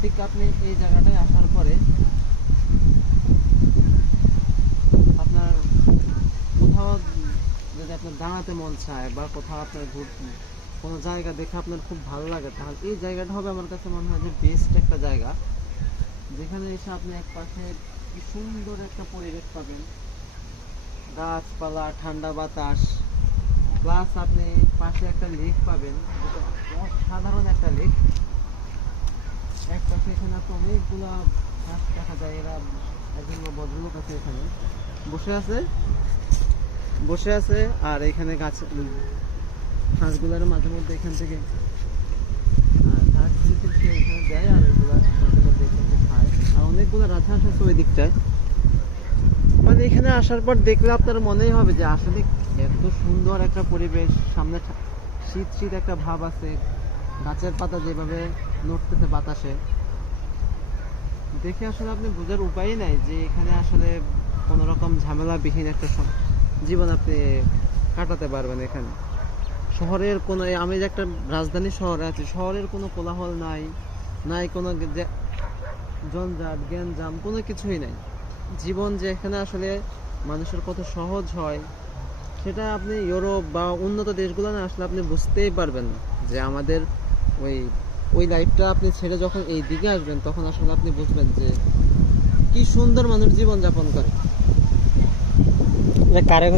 ঠিক আপনি এই জায়গাটায় আসার পরে আপনার কোথাও যদি আপনার দাঁড়াতে মন চায় বা কোথাও আপনার ঘুর কোনো জায়গা দেখে আপনার খুব ভালো লাগে, তাহলে এই জায়গাটা হবে আমার কাছে মনে হয় যে বেস্ট একটা জায়গা। যেখানে এসে আপনি এক পাশে সুন্দর একটা পরিবেশ পাবেন। গাছপালা, ঠান্ডা বাতাস প্লাস আপনি পাশে একটা লেক পাবেন, যেটা অসাধারণ একটা লেক এক পাশে এখানে আপনি অনেকগুলা হাঁস দেখা যায় এরা একজন ভদ্রলোক আছে এখানে। বসে আছে বসে আছে আর এখানে গাছ উম, হাঁসগুলার মাঝে মধ্যে এখান থেকে ঘাস এখানে আর মাঝে মধ্যে এখান থেকে খায়। আর অনেকগুলো আছে ওই দিকটায়। মানে এখানে আসার পর দেখলে আপনার মনেই হবে যে আসলে এত সুন্দর একটা পরিবেশ সামনে শীত শীত একটা ভাব আছে গাছের পাতা যেভাবে নড়তেছে বাতাসে দেখে আসলে আপনি বোঝার উপায়ই নাই যে এখানে আসলে কোনো রকম ঝামেলাবিহীন একটা জীবন আপনি কাটাতে পারবেন এখানে। শহরের কোনো আমি যে একটা রাজধানী শহরে আছি, শহরের কোনো কোলাহল নাই নাই কোনো জঞ্জাট জ্ঞানজাম কোনো কিছুই নাই। জীবন যে এখানে আসলে মানুষের কত সহজ হয়, সেটা আপনি ইউরোপ বা উন্নত দেশগুলো না আসলে আপনি বুঝতেই পারবেন না যে আমাদের ওই ওই লাইফটা আপনি ছেড়ে যখন এই দিকে আসবেন, তখন আসলে আপনি বুঝবেন যে কি সুন্দর মানুষ জীবন যাপন করে